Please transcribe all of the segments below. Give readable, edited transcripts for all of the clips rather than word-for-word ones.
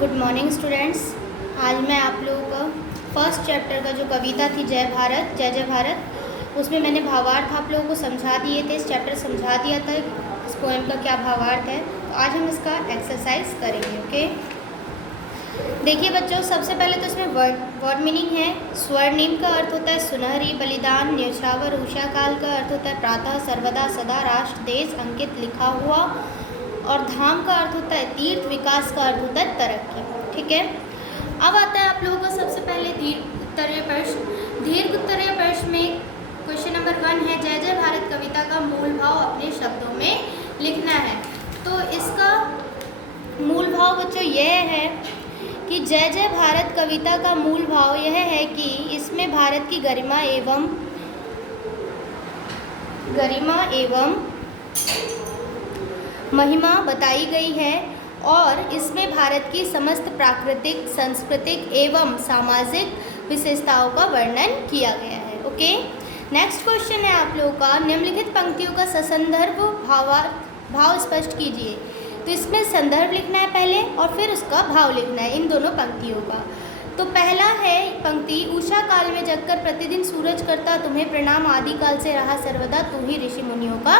Good morning students. आज मैं आप लोगों का फर्स्ट चैप्टर का जो कविता थी जय भारत जय जय भारत, उसमें मैंने भावार्थ आप लोगों को समझा दिए थे। इस चैप्टर समझा दिया था इस पोएम का क्या भावार्थ है। तो आज हम इसका एक्सरसाइज करेंगे। ओके, देखिए बच्चों, सबसे पहले तो इसमें वर्ड मीनिंग है। स्वर्णिम का अर्थ होता है सुनहरी, बलिदान, न्यौछावर। उषा काल का अर्थ होता है प्रातः, सर्वदा, सदा, राष्ट्र, देश, अंकित, लिखा हुआ। और धाम का अर्थ होता है तीर्थ, विकास का अर्थ होता है तरक्की। ठीक है, अब आता है आप लोगों का सबसे पहले दीर्घ उत्तरीय प्रश्न। दीर्घ उत्तरीय प्रश्न में क्वेश्चन नंबर 1 है, जय जय भारत कविता का मूल भाव अपने शब्दों में लिखना है। तो इसका मूल भाव बच्चों यह है कि जय जय भारत कविता का मूल भाव यह है कि इसमें भारत की गरिमा एवं महिमा बताई गई है और इसमें भारत की समस्त प्राकृतिक, सांस्कृतिक एवं सामाजिक विशेषताओं का वर्णन किया गया है। ओके, नेक्स्ट क्वेश्चन है आप लोगों का, निम्नलिखित पंक्तियों का ससंदर्भ भाव स्पष्ट कीजिए। तो इसमें संदर्भ लिखना है पहले और फिर उसका भाव लिखना है, इन दोनों पंक्तियों का। तो पहला है पंक्ति, उषा काल में जगकर प्रतिदिन सूरज करता तुम्हें प्रणाम, आदिकाल से रहा सर्वदा तू ही ऋषि मुनियों का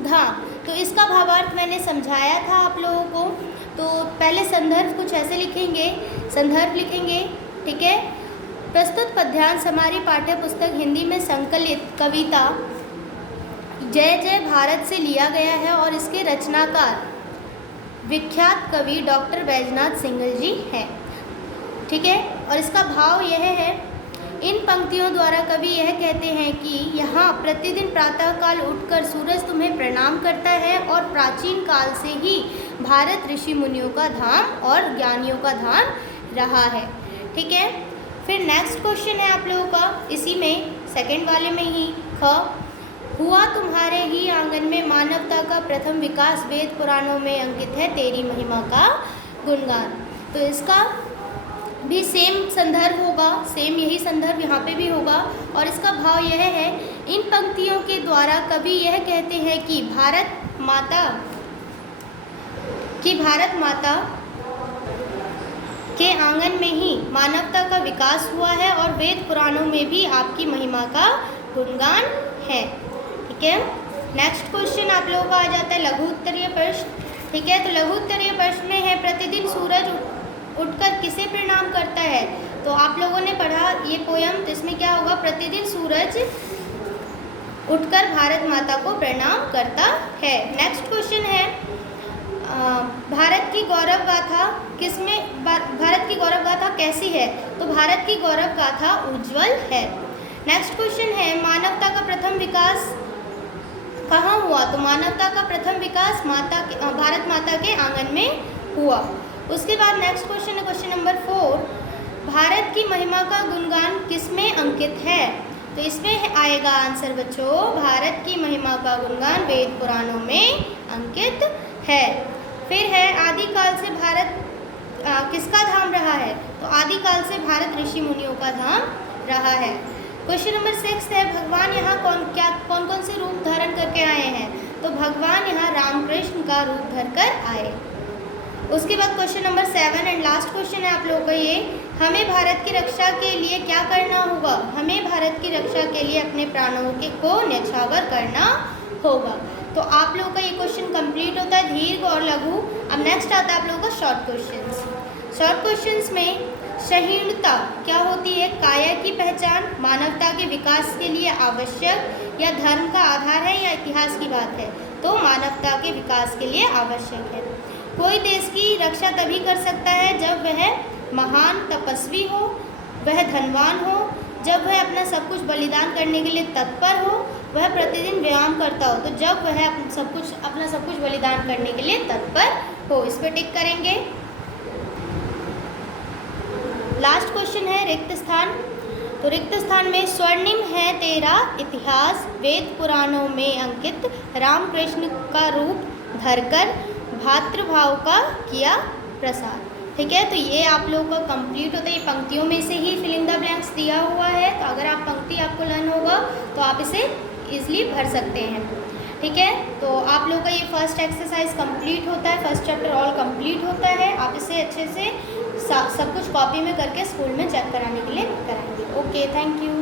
धाम। तो इसका भावार्थ मैंने समझाया था आप लोगों को। तो पहले संदर्भ कुछ ऐसे लिखेंगे, संदर्भ लिखेंगे। ठीक है, प्रस्तुत पद्यांश हमारी पाठ्य पुस्तक हिंदी में संकलित कविता जय जय भारत से लिया गया है और इसके रचनाकार विख्यात कवि डॉक्टर बैजनाथ सिंघल जी हैं। ठीक है, और इसका भाव यह है, इन पंक्तियों द्वारा कवि यह कहते हैं कि यहाँ प्रतिदिन प्रातःकाल उठकर सूरज तुम्हें प्रणाम करता है और प्राचीन काल से ही भारत ऋषि मुनियों का धाम और ज्ञानियों का धाम रहा है। ठीक है, फिर नेक्स्ट क्वेश्चन है आप लोगों का इसी में सेकंड वाले में ही, ख, हुआ तुम्हारे ही आंगन में मानवता का प्रथम विकास, वेद पुराणों में अंकित है तेरी महिमा का गुणगान। तो इसका भी सेम संदर्भ होगा, सेम यही संदर्भ यहाँ पे भी होगा। और इसका भाव यह है, इन पंक्तियों के द्वारा कवि यह कहते हैं कि भारत माता के आंगन में ही मानवता का विकास हुआ है और वेद पुराणों में भी आपकी महिमा का गुणगान है। ठीक है, नेक्स्ट क्वेश्चन आप लोगों का आ जाता है लघु उत्तरीय प्रश्न। ठीक है, तो लघु उत्तरीय प्रश्न में है, प्रतिदिन सूरज उठकर किसे प्रणाम करता है। तो आप लोगों ने पढ़ा ये पोयम, तो इसमें क्या होगा, प्रतिदिन सूरज उठकर भारत माता को प्रणाम करता है। नेक्स्ट क्वेश्चन है, भारत की गौरव गाथा कैसी है। तो भारत की गौरव गाथा उज्जवल है। नेक्स्ट क्वेश्चन है, मानवता का प्रथम विकास कहाँ हुआ। तो मानवता का प्रथम विकास भारत माता के आंगन में हुआ। उसके बाद नेक्स्ट क्वेश्चन है क्वेश्चन नंबर 4, भारत की महिमा का गुणगान किसमें अंकित है। तो इसमें आएगा आंसर बच्चों, भारत की महिमा का गुणगान वेद पुराणों में अंकित है। फिर है, आदिकाल से भारत किसका धाम रहा है। तो आदिकाल से भारत ऋषि मुनियों का धाम रहा है। क्वेश्चन नंबर 6 है, भगवान यहाँ कौन कौन से रूप धारण करके आए हैं। तो भगवान यहाँ रामकृष्ण का रूप धरकर आए। उसके बाद question number 7 and last question है आप लोगों का ये, हमें भारत की रक्षा के लिए क्या करना होगा। हमें भारत की रक्षा के लिए अपने प्राणों को न्यौछावर करना होगा। तो आप लोगों का ये क्वेश्चन कंप्लीट होता है दीर्घ और लघु। अब नेक्स्ट आता है आप लोगों का शॉर्ट क्वेश्चंस। शॉर्ट क्वेश्चंस में सहीणता क्या होती है, काया की पहचान, मानवता के विकास के लिए आवश्यक, या धर्म का आधार है, या इतिहास की बात है। तो मानवता के विकास के लिए आवश्यक है। कोई देश की रक्षा तभी कर सकता है जब वह महान तपस्वी हो, वह धनवान हो, जब वह अपना सब कुछ बलिदान करने के लिए तत्पर हो, वह प्रतिदिन व्यायाम करता हो। तो जब वह अपना सब कुछ बलिदान करने के लिए तत्पर हो। इस पर टिक करेंगे। लास्ट क्वेश्चन है रिक्त स्थान। तो रिक्त स्थान में, स्वर्णिम है तेरा इतिहास, वेद पुराणों में अंकित, रामकृष्ण का रूप धरकर भातृभाव का किया प्रसार। ठीक है, तो ये आप लोगों का कंप्लीट होता है। ये पंक्तियों में से ही फिल इन द ब्लैंक्स दिया हुआ है। तो अगर आप पंक्ति आपको लर्न होगा तो आप इसे इजीली भर सकते हैं। ठीक है, तो आप लोगों का ये फर्स्ट एक्सरसाइज कंप्लीट होता है, फर्स्ट चैप्टर ऑल कंप्लीट होता है। आप वापस से अच्छे से सब कुछ कॉपी में करके स्कूल में चेक कराने के लिए कराएंगे। Okay, thank you.